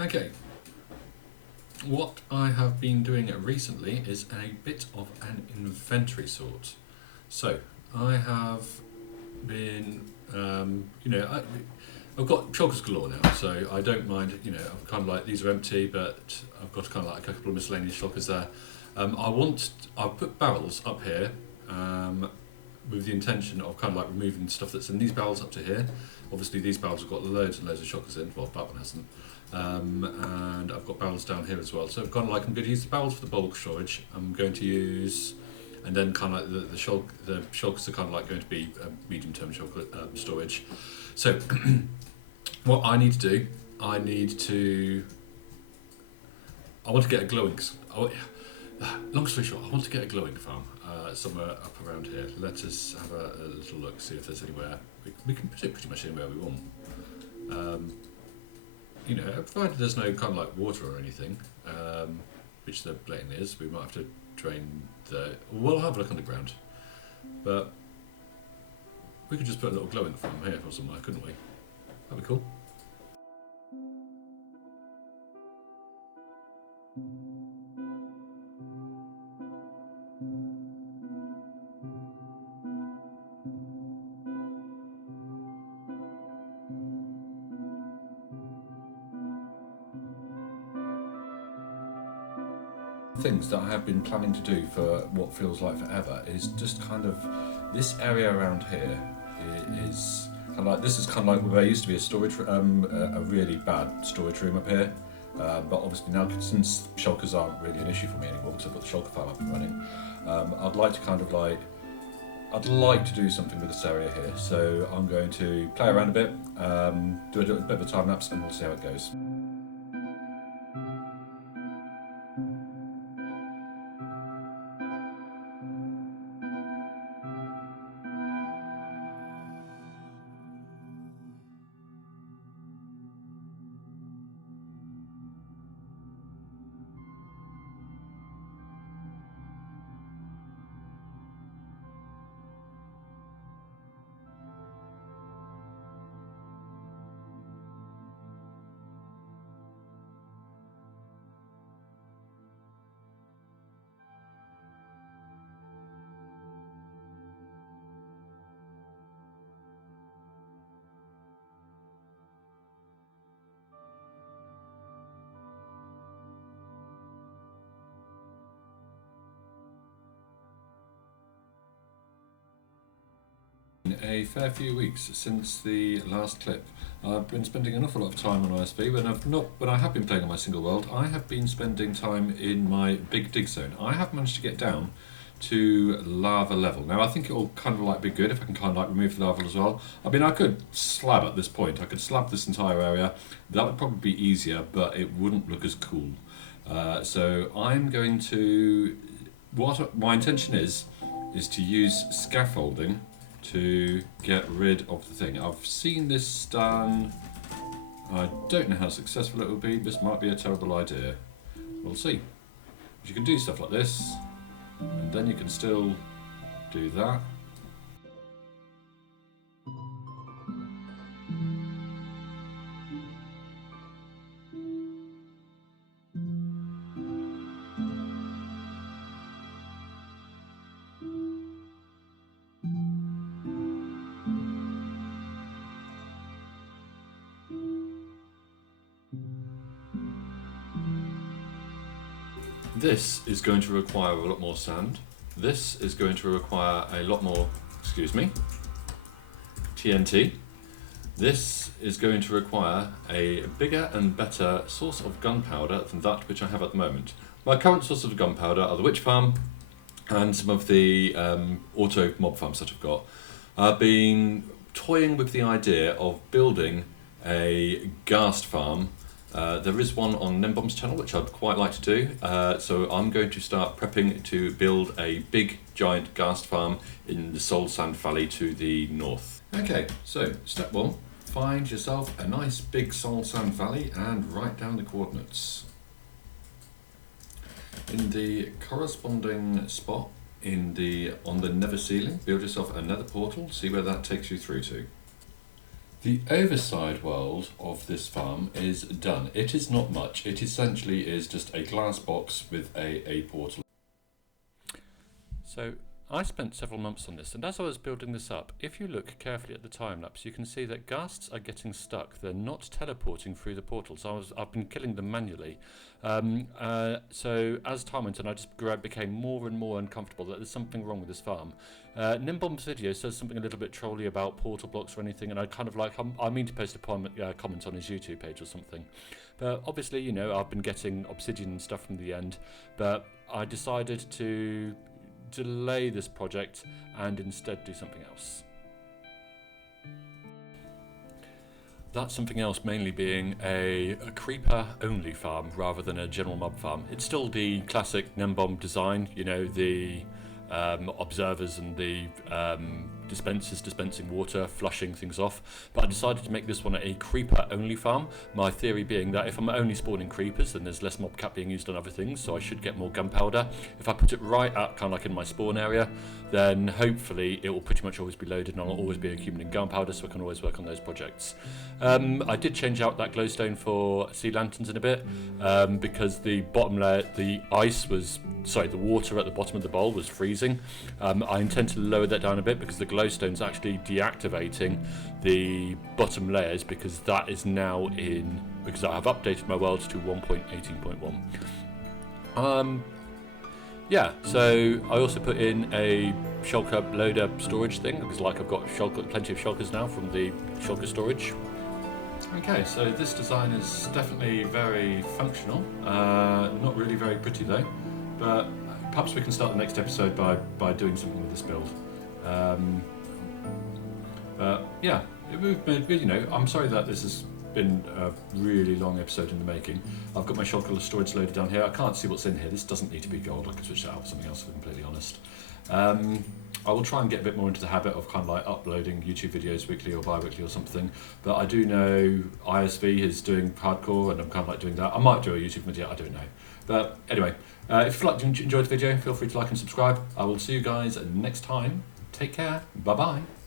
Okay, what I have been doing recently is a bit of an inventory sort. So, I have been, I've got shulkers galore now, so I don't mind, I'm kind of like, these are empty, but I've got kind of like a couple of miscellaneous shulkers there. I've put barrels up here with the intention of kind of like removing stuff that's in these barrels up to here. Obviously, these barrels have got loads and loads of shulkers in, well, that one hasn't. And I've got barrels down here as well. So I'm kind of like, I'm going to use the barrels for the bulk storage. I'm going to use, and then kind of like the shulkers are kind of like going to be medium-term storage. So what I need to do, I want to get a glowing. Long story short, I want to get a glowing farm somewhere up around here. Let us have a little look, see if there's anywhere. We can put it pretty much anywhere we want. Provided there's no kind of like water or anything, which there blatantly is, we might have to drain we'll have a look underground. But we could just put a little glowing farm here or somewhere, couldn't we? That'd be cool. Things that I have been planning to do for what feels like forever is just kind of this area around here is kind of like, this is kind of like where there used to be a storage a really bad storage room up here, but obviously now, since shulkers aren't really an issue for me anymore because I've got the shulker farm up and running, I'd like to do something with this area here, so I'm going to play around a bit, do a bit of a time lapse, and we'll see how it goes. A fair few weeks since the last clip. I've been spending an awful lot of time on OSV. When I have been playing on my single world, I have been spending time in my big dig zone. I have managed to get down to lava level. Now I think it will kind of like be good if I can kind of like remove the lava as well. I mean, I could slab at this point. I could slab this entire area. That would probably be easier, but it wouldn't look as cool. So I'm going to, what my intention is to use scaffolding to get rid of the thing. I've seen this done. I don't know how successful it will be. This might be a terrible idea. We'll see. You can do stuff like this, and then you can still do that. This is going to require a lot more sand. This is going to require a lot more, TNT. This is going to require a bigger and better source of gunpowder than that which I have at the moment. My current source of gunpowder are the witch farm and some of the auto mob farms that I've got. I've been toying with the idea of building a ghast farm. There is one on Nembomb's channel which I'd quite like to do, so I'm going to start prepping to build a big giant ghast farm in the Soul Sand Valley to the north. Okay, so step one, find yourself a nice big Soul Sand Valley and write down the coordinates. In the corresponding spot on the nether ceiling, build yourself a nether portal, see where that takes you through to. The overside world of this farm is done. It is not much. It essentially is just a glass box with a portal. So I spent several months on this, and as I was building this up, if you look carefully at the time lapse, you can see that ghasts are getting stuck. They're not teleporting through the portals. I've been killing them manually. So as time went on, I just became more and more uncomfortable that there's something wrong with this farm. Nimbomb's video says something a little bit trolly about portal blocks or anything, and I kind of I mean to post a comment on his YouTube page or something. But obviously, you know, I've been getting obsidian and stuff from the end, but I decided to delay this project and instead do something else. That something else mainly being a creeper only farm rather than a general mob farm. It's still the classic Nembomb design, you know, the observers and the dispensers dispensing water, flushing things off, but I decided to make this one a creeper only farm. My theory being that if I'm only spawning creepers, then there's less mob cap being used on other things, so I should get more gunpowder. If I put it right up kind of like in my spawn area, then hopefully it will pretty much always be loaded and I'll always be accumulating gunpowder, so I can always work on those projects. I did change out that glowstone for sea lanterns in a bit, because the bottom layer, the water at the bottom of the bowl was freezing. I intend to lower that down a bit because the glowstone's actually deactivating the bottom layers, because that is now because I have updated my world to 1.18.1. Yeah, so I also put in a shulker loader storage thing, because I've got plenty of shulkers now from the shulker storage. Okay, so this design is definitely very functional, not really very pretty though, but perhaps we can start the next episode by doing something with this build. Yeah, you know, I'm sorry that this has been a really long episode in the making. I've got my shulker storage loaded down here. I can't see what's in here. This doesn't need to be gold. I can switch that out for something else, to be completely honest. I will try and get a bit more into the habit of kind of like uploading YouTube videos weekly or bi-weekly or something, but I do know ISV is doing hardcore and I'm kind of like doing that. I might do a YouTube video, I don't know. But anyway, if you enjoyed the video, feel free to like and subscribe. I will see you guys next time. Take care. Bye-bye.